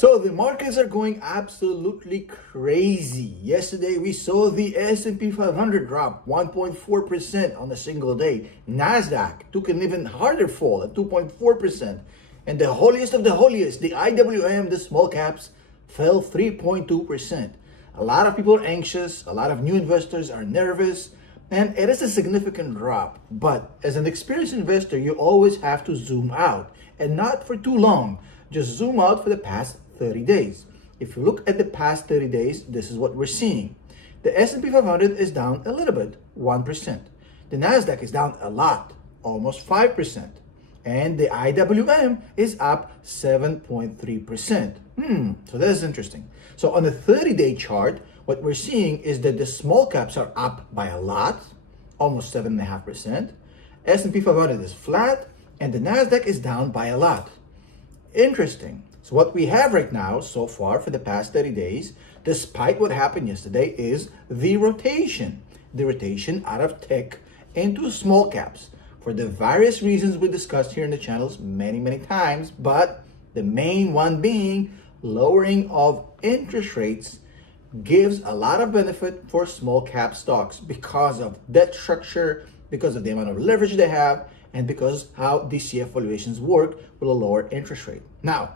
So the markets are going absolutely crazy. Yesterday we saw the S&P 500 drop 1.4% on a single day. Nasdaq took an even harder fall at 2.4%. And the holiest of the holiest, the IWM, the small caps, fell 3.2%. A lot of people are anxious, a lot of new investors are nervous, and it is a significant drop. But as an experienced investor, you always have to zoom out, and not for too long. Just zoom out for the past 30 days. If you look at the past 30 days, this is what we're seeing. The S&P 500 is down a little bit, 1%. The Nasdaq is down a lot, almost 5%. And the IWM is up 7.3%. So that is interesting. So on the 30-day chart, what we're seeing is that the small caps are up by a lot, almost 7.5%. S&P 500 is flat, and the Nasdaq is down by a lot. Interesting. So what we have right now, so far for the past 30 days, despite what happened yesterday, is the rotation. The rotation out of tech into small caps for the various reasons we discussed here in the channels many times, but the main one being lowering of interest rates gives a lot of benefit for small cap stocks because of debt structure, because of the amount of leverage they have, and because how DCF valuations work with a lower interest rate. Now,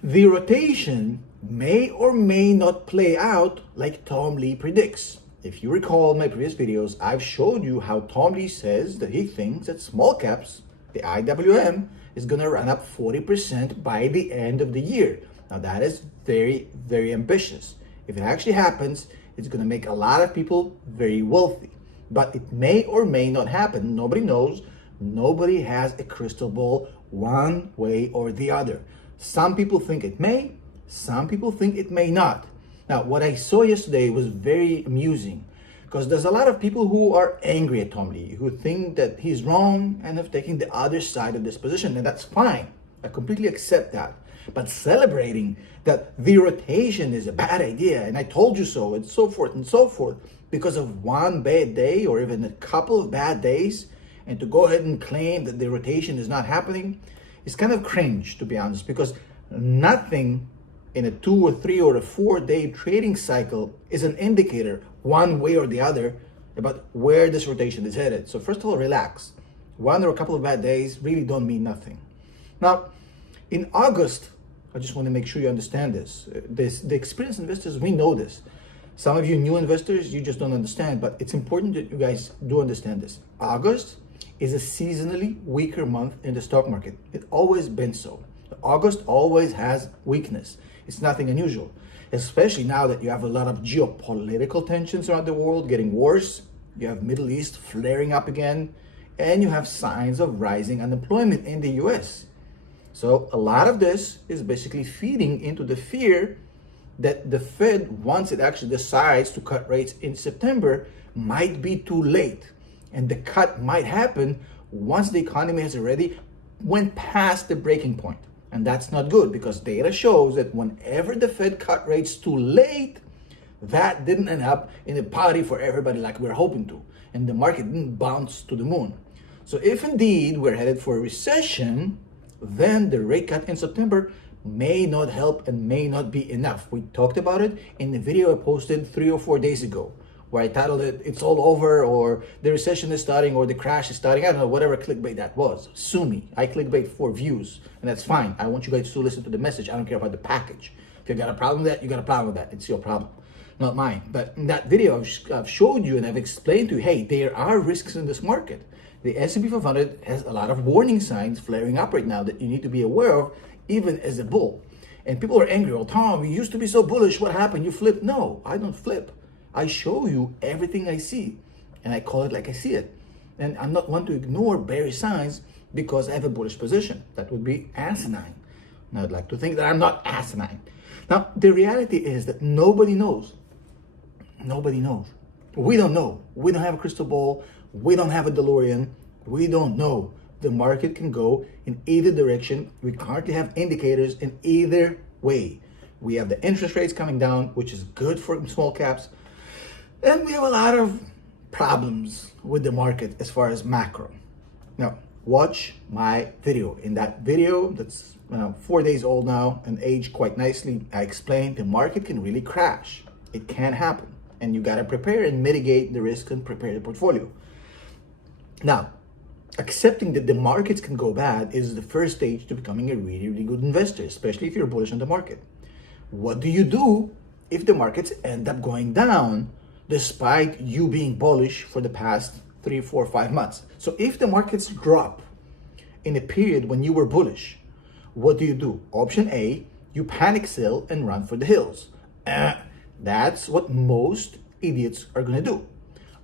the rotation may or may not play out like Tom Lee predicts. If you recall my previous videos, I've showed you how Tom Lee says that he thinks that small caps, the IWM, is going to run up 40% by the end of the year. Now that is very ambitious. If it actually happens, it's going to make a lot of people very wealthy. But it may or may not happen. Nobody knows. Nobody has a crystal ball one way or the other. Some people think it may, some people think it may not. Now, what I saw yesterday was very amusing because there's a lot of people who are angry at Tom Lee, who think that he's wrong and have taken the other side of this position, and that's fine. I completely accept that. But celebrating that the rotation is a bad idea, and I told you so, and so forth, because of one bad day or even a couple of bad days, and to go ahead and claim that the rotation is not happening, it's kind of cringe, to be honest, because nothing in a 2 or 3 or a 4-day trading cycle is an indicator one way or the other about where this rotation is headed. So first of all, relax. One or a couple of bad days really don't mean nothing. Now, in August, I just want to make sure you understand this. The experienced investors, we know this. Some of you new investors, you just don't understand, but it's important that you guys do understand this. August is a seasonally weaker month in the stock market. It's always been so. August always has weakness. It's nothing unusual, especially now that you have a lot of geopolitical tensions around the world getting worse. You have Middle East flaring up again, and you have signs of rising unemployment in the US. So a lot of this is basically feeding into the fear that the Fed, once it actually decides to cut rates in September, might be too late. And the cut might happen once the economy has already went past the breaking point. And that's not good because data shows that whenever the Fed cut rates too late, that didn't end up in a party for everybody like we're hoping to. And the market didn't bounce to the moon. So if indeed we're headed for a recession, then the rate cut in September may not help and may not be enough. We talked about it in the video I posted 3 or 4 days ago, where I titled it, "It's all over," or "The recession is starting," or "The crash is starting." I don't know, whatever clickbait that was. Sue me. I clickbait for views, and that's fine. I want you guys to listen to the message. I don't care about the package. If you got a problem with that, you got a problem with that. It's your problem, not mine. But in that video, I've showed you and I've explained to you, hey, there are risks in this market. The S&P 500 has a lot of warning signs flaring up right now that you need to be aware of, even as a bull. And people are angry. "Oh, Tom, you used to be so bullish. What happened? You flipped." No, I don't flip. I show you everything I see, and I call it like I see it. And I'm not one to ignore bearish signs because I have a bullish position. That would be asinine. And I'd like to think that I'm not asinine. Now, the reality is that nobody knows. Nobody knows. We don't know. We don't have a crystal ball. We don't have a DeLorean. We don't know. The market can go in either direction. We currently have indicators in either way. We have the interest rates coming down, which is good for small caps. And we have a lot of problems with the market as far as macro. Now, watch my video. In that video, that's 4 days old now and aged quite nicely, I explained the market can really crash. It can happen. And you got to prepare and mitigate the risk and prepare the portfolio. Now, accepting that the markets can go bad is the first stage to becoming a really, really good investor, especially if you're bullish on the market. What do you do if the markets end up going down despite you being bullish for the past 3, 4, 5 months? So if the markets drop in a period when you were bullish, what do? Option A, you panic sell and run for the hills. That's what most idiots are going to do.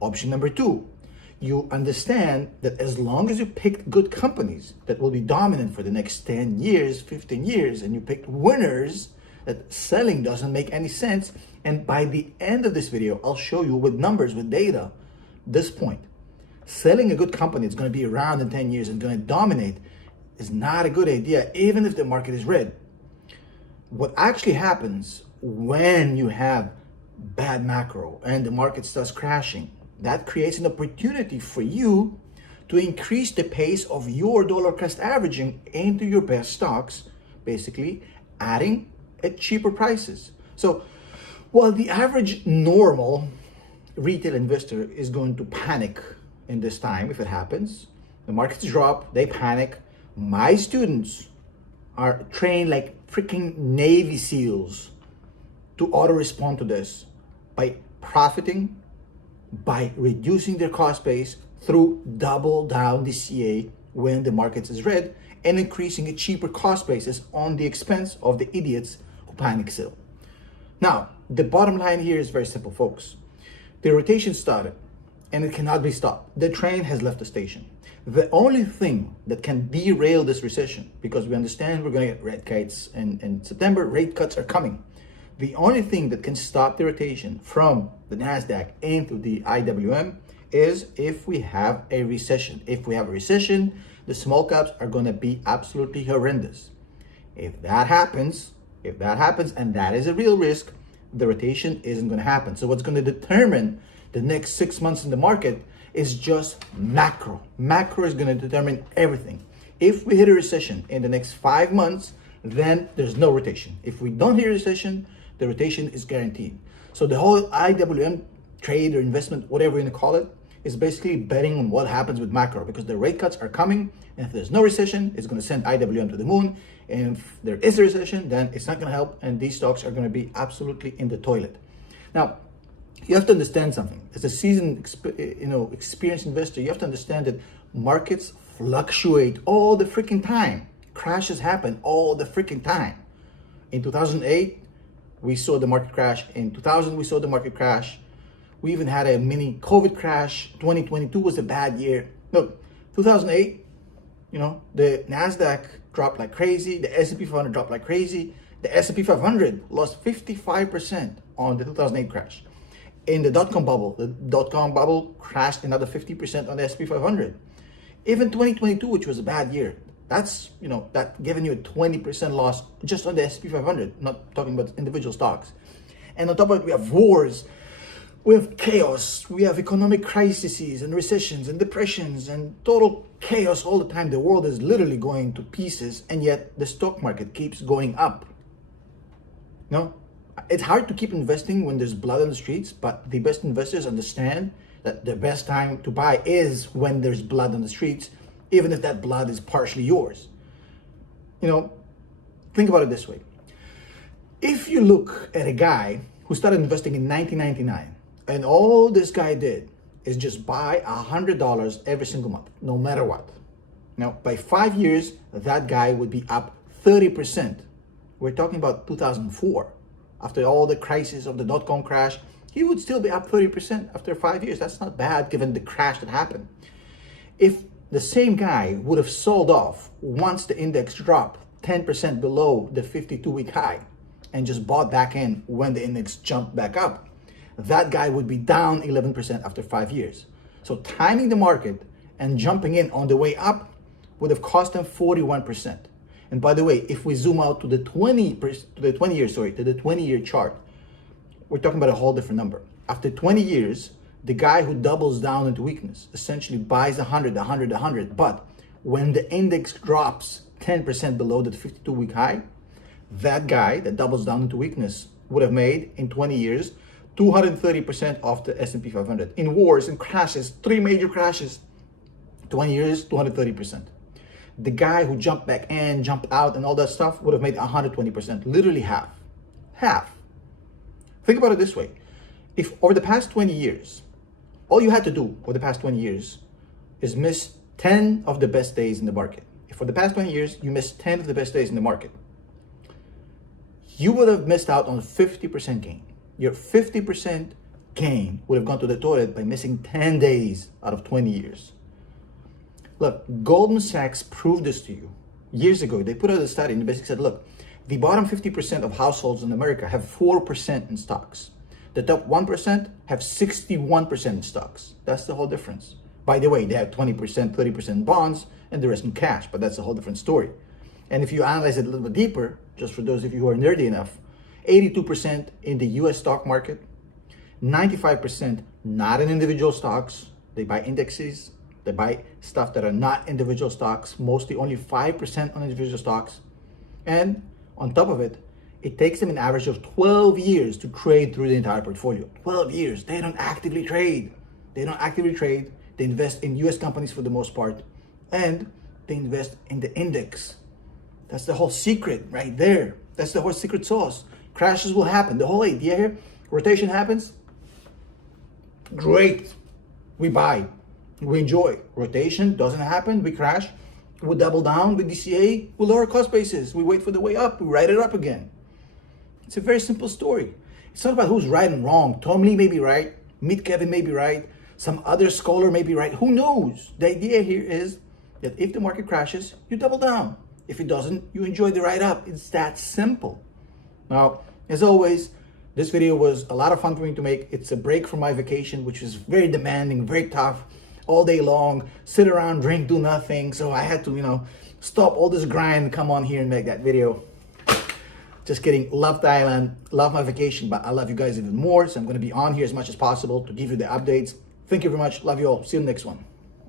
Option number 2, you understand that as long as you picked good companies that will be dominant for the next 10 years, 15 years, and you picked winners, that selling doesn't make any sense. And by the end of this video, I'll show you with numbers, with data, this point. Selling a good company that's going to be around in 10 years and going to dominate is not a good idea, even if the market is red. What actually happens when you have bad macro and the market starts crashing, that creates an opportunity for you to increase the pace of your dollar cost averaging into your best stocks, basically adding at cheaper prices. So while the average normal retail investor is going to panic in this time, if it happens, the markets drop, they panic. My students are trained like freaking Navy SEALs to auto-respond to this by profiting, by reducing their cost base through double down DCA when the market is red, and increasing a cheaper cost basis on the expense of the idiots who panic sell. Now, the bottom line here is very simple, folks. The rotation started and it cannot be stopped. The train has left the station. The only thing that can derail this recession, because we understand we're going to get rate cuts in September, rate cuts are coming. The only thing that can stop the rotation from the NASDAQ into the IWM is if we have a recession. If we have a recession, the small caps are going to be absolutely horrendous. If that happens, and that is a real risk, the rotation isn't going to happen. So what's going to determine the next 6 months in the market is just macro. Macro is going to determine everything. If we hit a recession in the next 5 months, then there's no rotation. If we don't hit a recession, the rotation is guaranteed. So the whole IWM trade or investment, whatever you want to call it, is basically betting on what happens with macro, because the rate cuts are coming, and if there's no recession, it's going to send IWM to the moon. And if there is a recession, then it's not going to help, and these stocks are going to be absolutely in the toilet. Now, you have to understand something. As a seasoned, experienced investor, you have to understand that markets fluctuate all the freaking time. Crashes happen all the freaking time. In 2008, we saw the market crash. In 2000, we saw the market crash. We even had a mini COVID crash. 2022 was a bad year. Look, 2008, the NASDAQ dropped like crazy. The S&P 500 dropped like crazy. The S&P 500 lost 55% on the 2008 crash. In the dot-com bubble crashed another 50% on the S&P 500. Even 2022, which was a bad year, that's, that giving you a 20% loss just on the S&P 500, not talking about individual stocks. And on top of it, we have wars, we have chaos, we have economic crises and recessions and depressions and total chaos all the time. The world is literally going to pieces, and yet the stock market keeps going up. It's hard to keep investing when there's blood on the streets, but the best investors understand that the best time to buy is when there's blood on the streets, even if that blood is partially yours. Think about it this way. If you look at a guy who started investing in 1999, and all this guy did is just buy $100 every single month, no matter what. Now, by 5 years, that guy would be up 30%. We're talking about 2004. After all the crisis of the dot-com crash, he would still be up 30% after 5 years. That's not bad given the crash that happened. If the same guy would have sold off once the index dropped 10% below the 52-week high and just bought back in when the index jumped back up, that guy would be down 11% after 5 years. So timing the market and jumping in on the way up would have cost him 41%. And by the way, if we zoom out to the 20-year chart, we're talking about a whole different number. After 20 years, the guy who doubles down into weakness essentially buys 100, but when the index drops 10% below the 52-week high, that guy that doubles down into weakness would have made in 20 years 230% off the S&P 500. In wars and crashes, 3 major crashes, 20 years, 230%. The guy who jumped back in, jumped out, and all that stuff would have made 120%, literally half. Half. Think about it this way. If over the past 20 years, all you had to do over the past 20 years is miss 10 of the best days in the market. If for the past 20 years, you missed 10 of the best days in the market, you would have missed out on 50% gain. Your 50% gain would have gone to the toilet by missing 10 days out of 20 years. Look, Goldman Sachs proved this to you years ago. They put out a study and they basically said, look, the bottom 50% of households in America have 4% in stocks. The top 1% have 61% in stocks. That's the whole difference. By the way, they have 20%, 30% in bonds, and the rest in cash, but that's a whole different story. And if you analyze it a little bit deeper, just for those of you who are nerdy enough, 82% in the US stock market, 95% not in individual stocks. They buy indexes, they buy stuff that are not individual stocks, mostly only 5% on individual stocks. And on top of it, it takes them an average of 12 years to trade through the entire portfolio. 12 years. They don't actively trade. They invest in US companies for the most part, and they invest in the index. That's the whole secret right there. That's the whole secret sauce. Crashes will happen. The whole idea here, rotation happens. Great. We buy. We enjoy. Rotation doesn't happen. We crash. We double down with DCA. We lower cost basis. We wait for the way up. We ride it up again. It's a very simple story. It's not about who's right and wrong. Tom Lee may be right. Meet Kevin may be right. Some other scholar may be right. Who knows? The idea here is that if the market crashes, you double down. If it doesn't, you enjoy the ride up. It's that simple. Now, as always, this video was a lot of fun for me to make. It's a break from my vacation, which was very demanding, very tough, all day long, sit around, drink, do nothing. So I had to, stop all this grind, come on here and make that video. Just kidding. Love Thailand, love my vacation, but I love you guys even more. So I'm going to be on here as much as possible to give you the updates. Thank you very much. Love you all. See you in the next one.